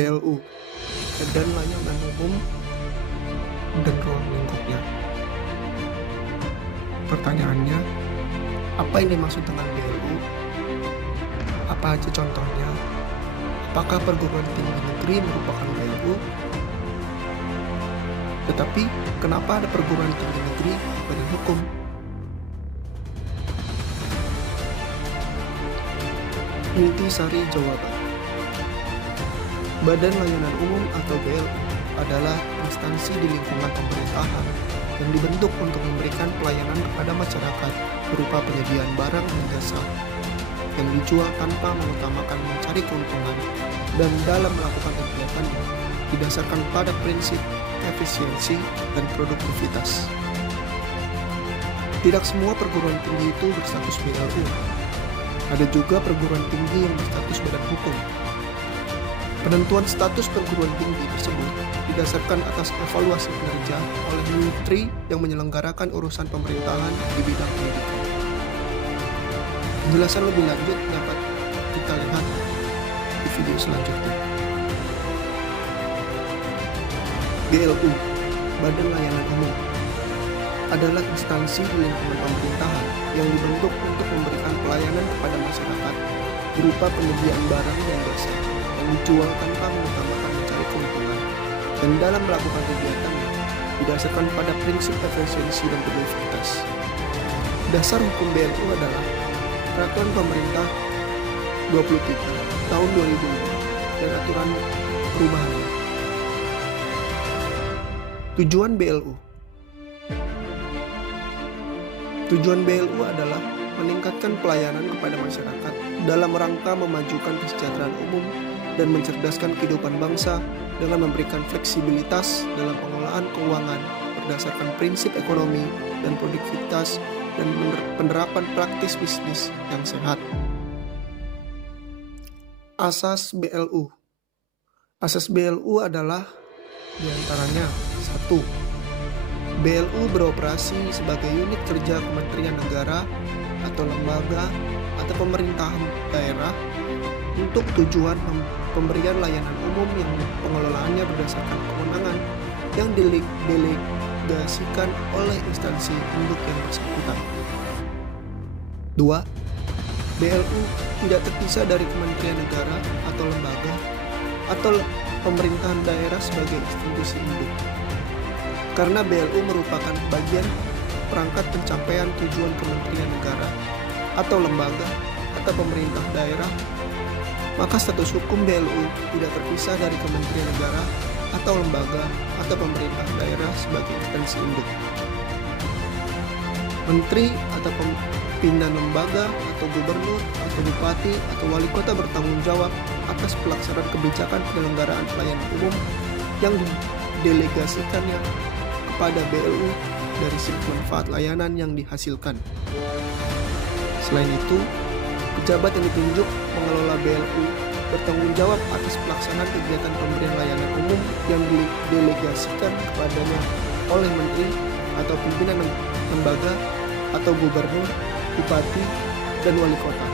BLU, Badan Layanan Umum dan ruang lingkupnya. Pertanyaannya, apa yang dimaksud dengan BLU? Apa aja contohnya? Apakah perguruan tinggi negeri merupakan BLU? Tetapi, kenapa ada perguruan tinggi negeri Badan Hukum? Intisari jawaban. Badan Layanan Umum atau BLU adalah instansi di lingkungan pemerintahan yang dibentuk untuk memberikan pelayanan kepada masyarakat berupa penyediaan barang dan jasa yang dijual tanpa mengutamakan mencari keuntungan, dan dalam melakukan kegiatannya didasarkan pada prinsip efisiensi dan produktivitas. Tidak semua perguruan tinggi itu berstatus BLU. Ada juga perguruan tinggi yang berstatus badan hukum. Penentuan status perguruan tinggi tersebut didasarkan atas evaluasi kinerja oleh menteri yang menyelenggarakan urusan pemerintahan di bidang pendidikan. Penjelasan lebih lanjut dapat kita lihat di video selanjutnya. BLU, Badan Layanan Umum, adalah instansi di lingkungan pemerintahan yang dibentuk untuk memberikan pelayanan kepada masyarakat berupa penyediaan barang dan jasa yang dijual tanpa mengutamakan mencari keuntungan, dan dalam melakukan kegiatannya didasarkan pada prinsip efisiensi dan produktivitas. Dasar hukum BLU adalah Peraturan Pemerintah 23 Tahun 2005 dan aturan perubahannya. Tujuan BLU. Tujuan BLU adalah meningkatkan pelayanan kepada masyarakat dalam rangka memajukan kesejahteraan umum dan mencerdaskan kehidupan bangsa dengan memberikan fleksibilitas dalam pengelolaan keuangan berdasarkan prinsip ekonomi dan produktivitas dan penerapan praktis bisnis yang sehat. Asas BLU. Asas BLU adalah diantaranya 1. BLU beroperasi sebagai unit kerja Kementerian Negara atau lembaga atau pemerintahan daerah untuk tujuan pemberian layanan umum yang pengelolaannya berdasarkan kewenangan yang didelegasikan oleh instansi induk yang bersangkutan. 2. BLU tidak terpisah dari Kementerian Negara atau lembaga atau pemerintahan daerah sebagai institusi induk. Karena BLU merupakan bagian perangkat pencapaian tujuan Kementerian Negara atau lembaga atau pemerintah daerah, maka status hukum BLU tidak terpisah dari Kementerian Negara atau lembaga atau pemerintah daerah sebagai instansi induk. Menteri atau pimpinan lembaga atau gubernur atau bupati atau wali kota bertanggung jawab atas pelaksanaan kebijakan penyelenggaraan pelayanan umum yang didelegasikannya kepada BLU dari segi manfaat layanan yang dihasilkan. Selain itu, pejabat yang ditunjuk mengelola BLU bertanggung jawab atas pelaksanaan kegiatan pemberian layanan umum yang didelegasikan kepadanya oleh menteri atau pimpinan lembaga atau gubernur, bupati, dan wali kota.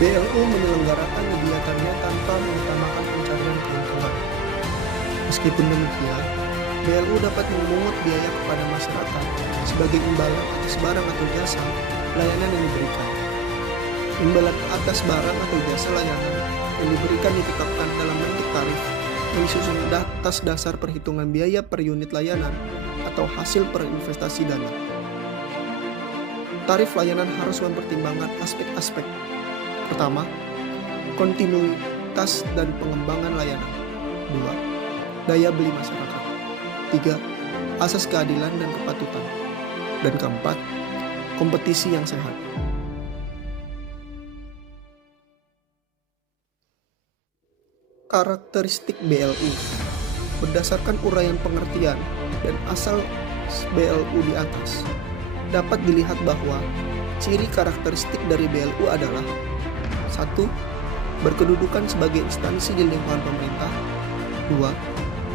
BLU menyelenggarakan kegiatannya tanpa mengutamakan pencarian keuntungan. Meskipun demikian, BLU dapat memungut biaya kepada masyarakat sebagai imbalan atas barang atau jasa layanan yang diberikan. Imbalan atas barang atau jasa layanan yang diberikan ditetapkan dalam bentuk tarif yang disusun atas dasar perhitungan biaya per unit layanan atau hasil per investasi dana. Tarif layanan harus mempertimbangkan aspek-aspek. Pertama, kontinuitas dan pengembangan layanan. 2. Daya beli masyarakat. 3. Asas keadilan dan kepatutan. Dan keempat, kompetisi yang sehat. Karakteristik BLU. Berdasarkan uraian pengertian dan asal BLU di atas, dapat dilihat bahwa ciri karakteristik dari BLU adalah 1. Berkedudukan sebagai instansi di lingkungan pemerintah. 2.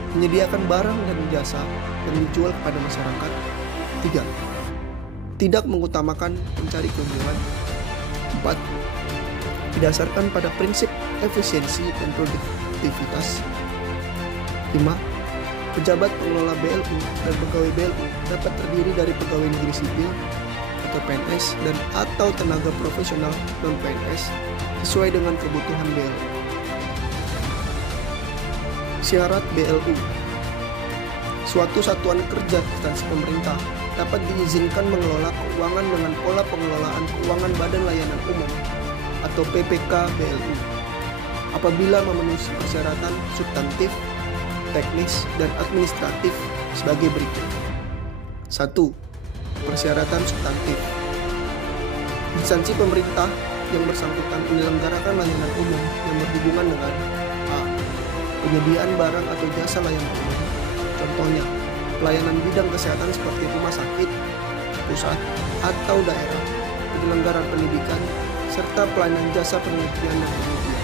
Menyediakan barang dan jasa yang dijual kepada masyarakat. 3. Tidak mengutamakan mencari keuntungan. 4. didasarkan pada prinsip efisiensi dan produktivitas. 5. Pejabat pengelola BLU dan pegawai BLU dapat terdiri dari pegawai negeri sipil atau PNS dan atau tenaga profesional non-PNS sesuai dengan kebutuhan BLU. Syarat BLU. Suatu satuan kerja instansi pemerintah dapat diizinkan mengelola keuangan dengan pola pengelolaan keuangan Badan Layanan Umum atau PPK BLU apabila memenuhi persyaratan substantif, teknis, dan administratif sebagai berikut. 1. Persyaratan substantif. Instansi pemerintah yang bersangkutan menyelenggarakan layanan umum yang berhubungan dengan a. Penyediaan barang atau jasa layanan umum. Contohnya, pelayanan bidang kesehatan seperti rumah sakit, pusat, atau daerah, penyelenggaraan pendidikan, serta pelayanan jasa penelitian dan penelitian.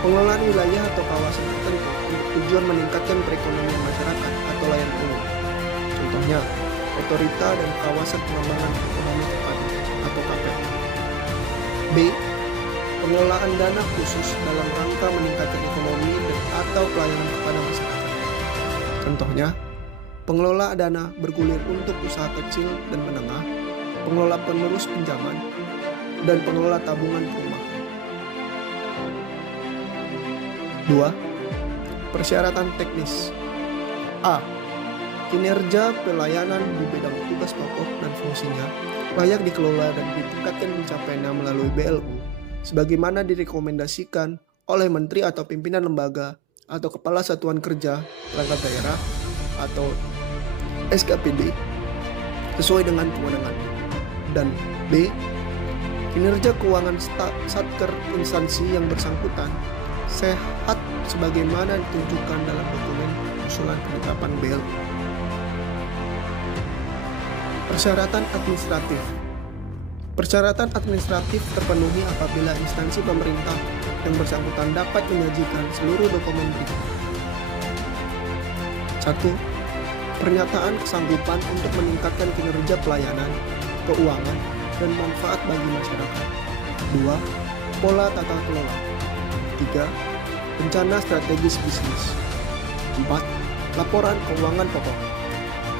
Pengelolaan wilayah atau kawasan tertentu untuk tujuan meningkatkan perekonomian masyarakat atau layanan umum. Contohnya, Otorita dan Kawasan Pengembangan Ekonomi Terpadu atau KPET. B. Pengelolaan dana khusus dalam rangka meningkatkan ekonomi dan atau pelayanan kepada masyarakat. Contohnya, pengelola dana bergulir untuk usaha kecil dan menengah, pengelola penerus pinjaman, dan pengelola tabungan perumahan. 2. Persyaratan teknis. A. Kinerja pelayanan di bidang tugas pokok dan fungsinya layak dikelola dan ditingkatkan pencapaiannya melalui BLU sebagaimana direkomendasikan oleh menteri atau pimpinan lembaga atau kepala satuan kerja perangkat daerah atau SKPD sesuai dengan kewenangannya. Dan B. Kinerja keuangan satker instansi yang bersangkutan sehat sebagaimana ditunjukkan dalam dokumen usulan penetapan BLU. Persyaratan administratif. Persyaratan administratif terpenuhi apabila instansi pemerintah yang bersangkutan dapat menyajikan seluruh dokumen berikut. 1. Pernyataan kesanggupan untuk meningkatkan kinerja pelayanan, keuangan, dan manfaat bagi masyarakat. 2. Pola tata kelola. 3. Rencana strategis bisnis. 4. Laporan keuangan pokok.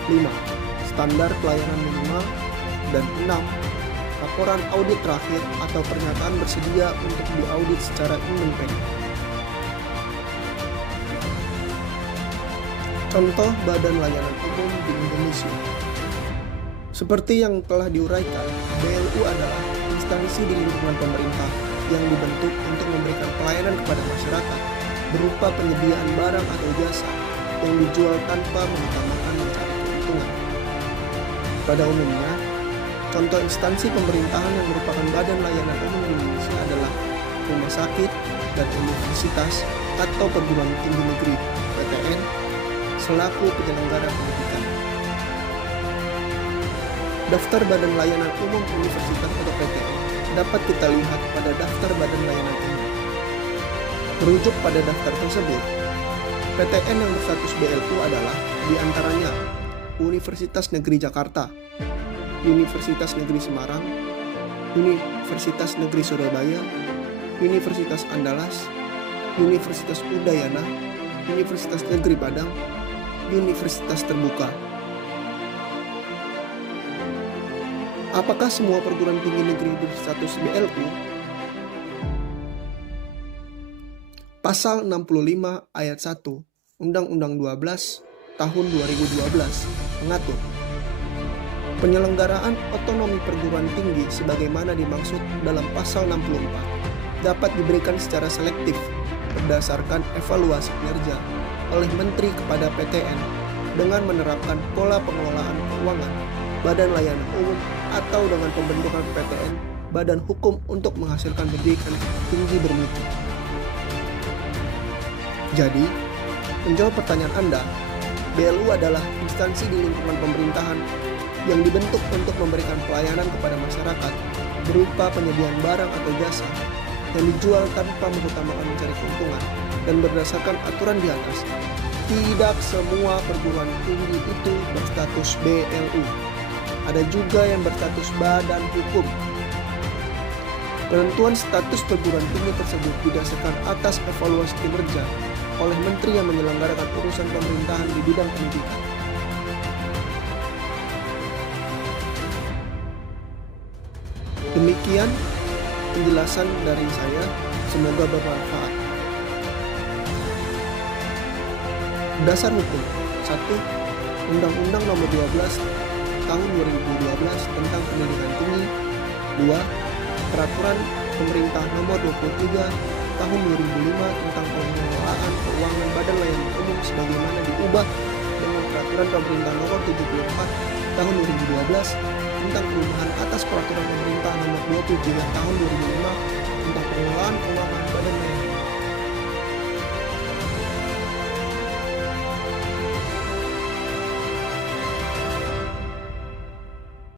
5. Standar pelayanan minimal. Dan 6. Laporan audit terakhir atau pernyataan bersedia untuk diaudit secara independen. Contoh Badan Layanan Umum di Indonesia. Seperti yang telah diuraikan, BLU adalah instansi di lingkungan pemerintah yang dibentuk untuk memberikan pelayanan kepada masyarakat berupa penyediaan barang atau jasa yang dijual tanpa mengutamakan mencari keuntungan. Pada umumnya, contoh instansi pemerintahan yang merupakan badan layanan umum di Indonesia adalah rumah sakit dan universitas atau perguruan tinggi negeri (PTN) selaku penyelenggara pendidikan. Daftar Badan Layanan Umum Universitas atau PTN dapat kita lihat pada daftar Badan Layanan Umum. Merujuk pada daftar tersebut, PTN yang berstatus BLU adalah diantaranya Universitas Negeri Jakarta, Universitas Negeri Semarang, Universitas Negeri Surabaya, Universitas Andalas, Universitas Udayana, Universitas Negeri Padang, Universitas Terbuka. Apakah semua perguruan tinggi negeri berstatus BLU? Pasal 65 ayat 1 Undang-Undang 12 tahun 2012 mengatur penyelenggaraan otonomi perguruan tinggi sebagaimana dimaksud dalam pasal 64 dapat diberikan secara selektif berdasarkan evaluasi kinerja oleh Menteri kepada PTN dengan menerapkan pola pengelolaan keuangan Badan Layanan Umum atau dengan pembentukan PTN Badan Hukum untuk menghasilkan pendidikan tinggi bermutu. Jadi, menjawab pertanyaan Anda, BLU adalah instansi di lingkungan pemerintahan yang dibentuk untuk memberikan pelayanan kepada masyarakat berupa penyediaan barang atau jasa yang dijual tanpa mengutamakan mencari keuntungan dan berdasarkan aturan di atas. Tidak semua perguruan tinggi itu berstatus BLU. Ada juga yang berstatus badan hukum. Penentuan status perguruan tinggi tersebut didasarkan atas evaluasi kinerja oleh menteri yang menyelenggarakan urusan pemerintahan di bidang pendidikan. Demikian penjelasan dari saya, semoga bermanfaat. Dasar hukum 1. Undang-Undang Nomor 12 Tahun 2012 tentang Pendidikan Tinggi. 2. Peraturan Pemerintah Nomor 23 Tahun 2005 tentang pengelolaan keuangan Badan Layanan Umum sebagaimana diubah dengan Peraturan Pemerintah Nomor 74 Tahun 2012 tentang perubahan atas Peraturan Pemerintah Nomor 23 Tahun 2005 tentang pengelolaan keuangan